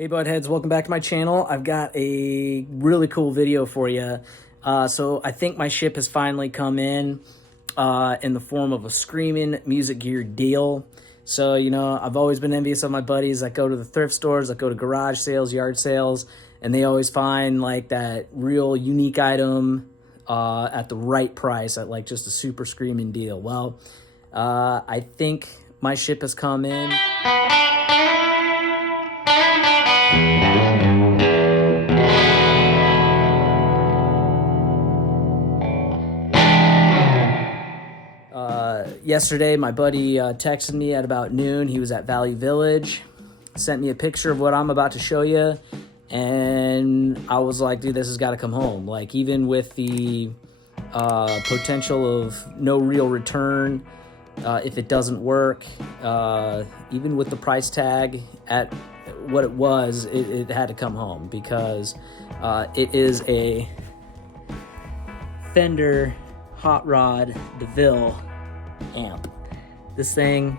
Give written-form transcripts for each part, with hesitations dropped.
Hey Budheads, welcome back to my channel. I've got a really cool video for you. So I think my ship has finally come in the form of a screaming music gear deal. So, you know, I've always been envious of my buddies that go to the thrift stores, that go to garage sales, yard sales, and they always find like that real unique item at the right price at like just a super screaming deal. Well, I think my ship has come in. Yesterday, my buddy texted me at about noon. He was at Valley Village, sent me a picture of what I'm about to show you, and I was like, dude, this has got to come home. Like, even with the potential of no real return, if it doesn't work, even with the price tag at what it was, it had to come home because it is a Fender Hot Rod Deville amp. This thing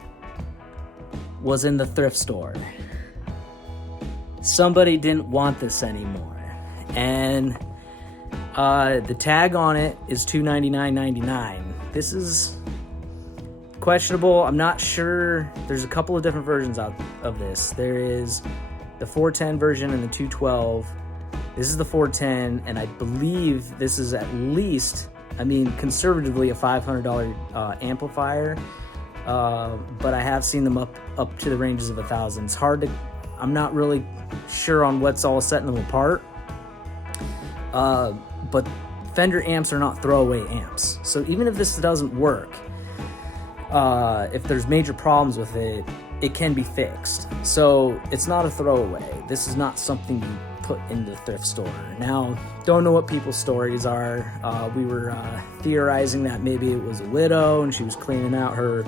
was in the thrift store. Somebody didn't want this anymore, and the tag on it is $299.99. This is questionable. I'm not sure. There's a couple of different versions out of this. There is the 410 version and the 212. This is the 410, and I believe this is at least, I mean, conservatively a $500 amplifier, but I have seen them up to the ranges of $1,000. It's hard to, I'm not really sure on what's all setting them apart, but Fender amps are not throwaway amps. So even if this doesn't work, if there's major problems with it, it can be fixed. So it's not a throwaway. This is not something you put in the thrift store. Now, don't know what people's stories are. We were theorizing that maybe it was a widow and she was cleaning out her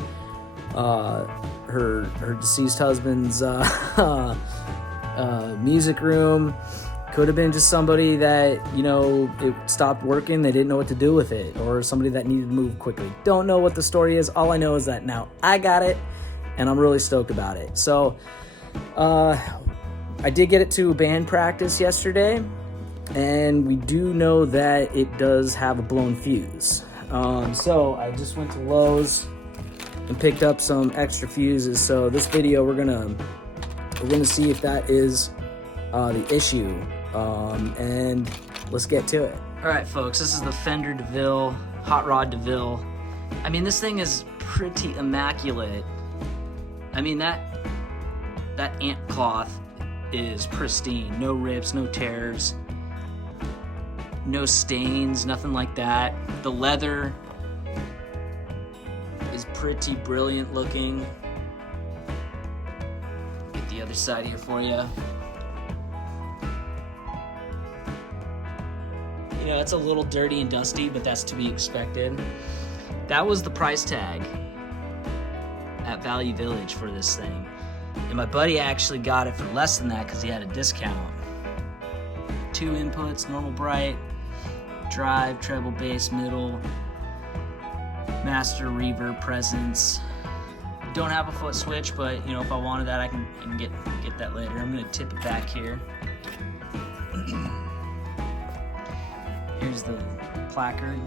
deceased husband's music room. Could have been just somebody that, you know, it stopped working, they didn't know what to do with it, or somebody that needed to move quickly. Don't know what the story is. All I know is that now I got it, and I'm really stoked about it. So, I did get it to a band practice yesterday, and we do know that it does have a blown fuse. So I just went to Lowe's and picked up some extra fuses. So this video, we're gonna see if that is the issue, and let's get to it. All right, folks, this is the Fender Deville, Hot Rod Deville. I mean, this thing is pretty immaculate. I mean, that amp cloth is pristine. No rips, no tears, no stains, nothing like that. The leather is pretty brilliant looking. Get the other side here for you. You know, it's a little dirty and dusty, but that's to be expected. That was the price tag at Valley Village for this thing. And my buddy actually got it for less than that because he had a discount. 2 inputs, normal bright, drive, treble, bass, middle, master, reverb, presence. Don't have a foot switch, but you know, if I wanted that, I can get that later. I'm gonna tip it back here. Here's the placard,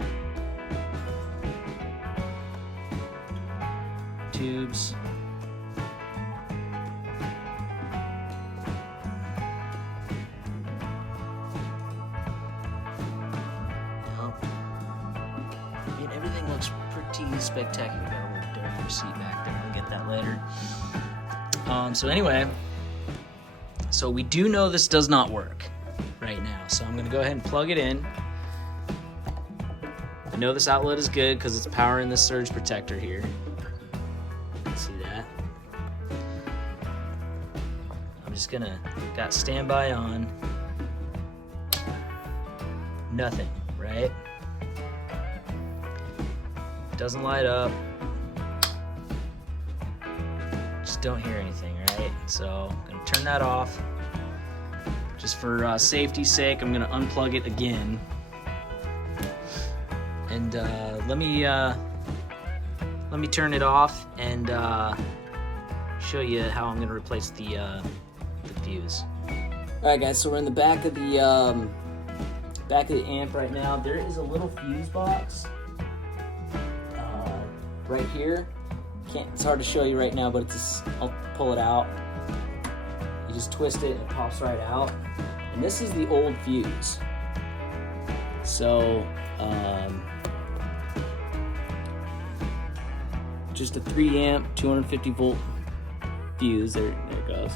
tubes. I mean, everything looks pretty spectacular. Got a little dirty receipt back there. We'll get that later. So anyway, so we do know this does not work right now. So I'm going to go ahead and plug it in. I know this outlet is good because it's powering this surge protector here. See that? I'm just gonna, got standby on. Nothing, right? Doesn't light up. Just don't hear anything, right? So I'm gonna turn that off. Just for safety's sake, I'm gonna unplug it again. And let me turn it off and show you how I'm going to replace the fuse. All right, guys. So we're in the back of the amp right now. There is a little fuse box right here. It's hard to show you right now, but I'll pull it out. You just twist it and it pops right out. And this is the old fuse. So just a 3 amp, 250 volt fuse. There it goes.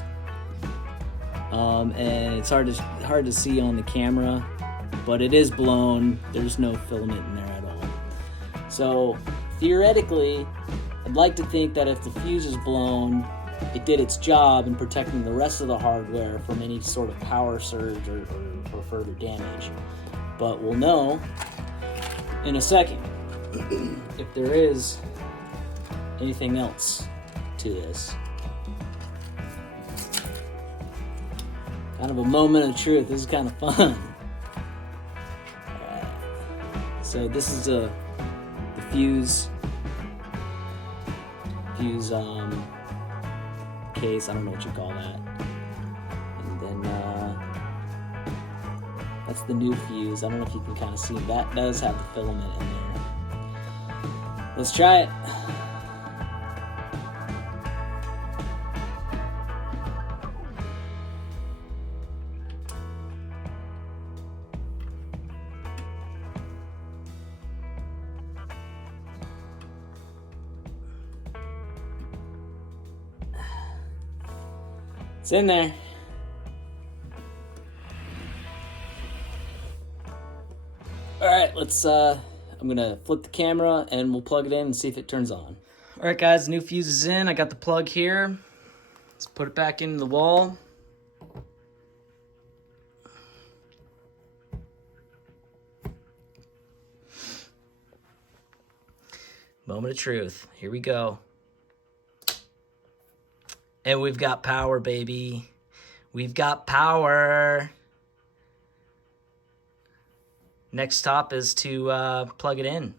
And it's hard to see on the camera, but it is blown. There's no filament in there at all. So theoretically, I'd like to think that if the fuse is blown, it did its job in protecting the rest of the hardware from any sort of power surge or further damage. But we'll know in a second if there is anything else to this. Kind of a moment of truth. This is kind of fun. So this is the fuse case. I don't know what you call that. And then that's the new fuse. I don't know if you can kind of see. That does have the filament in there. Let's try it. It's in there. All right, let's, I'm gonna flip the camera and we'll plug it in and see if it turns on. All right, guys, the new fuse is in. I got the plug here. Let's put it back into the wall. Moment of truth. Here we go. And we've got power, baby. We've got power. Next stop is to plug it in.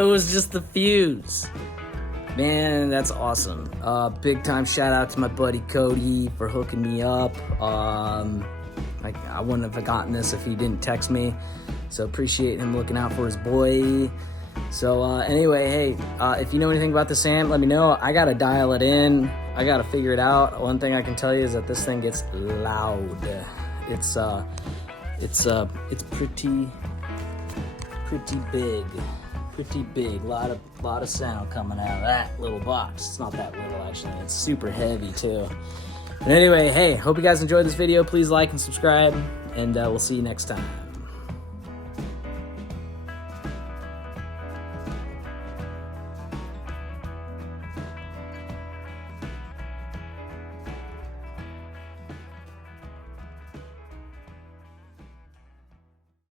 It was just the fuse. Man, that's awesome. Big time shout out to my buddy Cody for hooking me up. I wouldn't have gotten this if he didn't text me. So appreciate him looking out for his boy. So anyway, hey, if you know anything about this amp, let me know. I gotta dial it in. I gotta figure it out. One thing I can tell you is that this thing gets loud. It's pretty big. Pretty big. Lot of sound coming out of that little box. It's not that little actually. It's super heavy too. But anyway, hey, hope you guys enjoyed this video. Please like and subscribe, and we'll see you next time.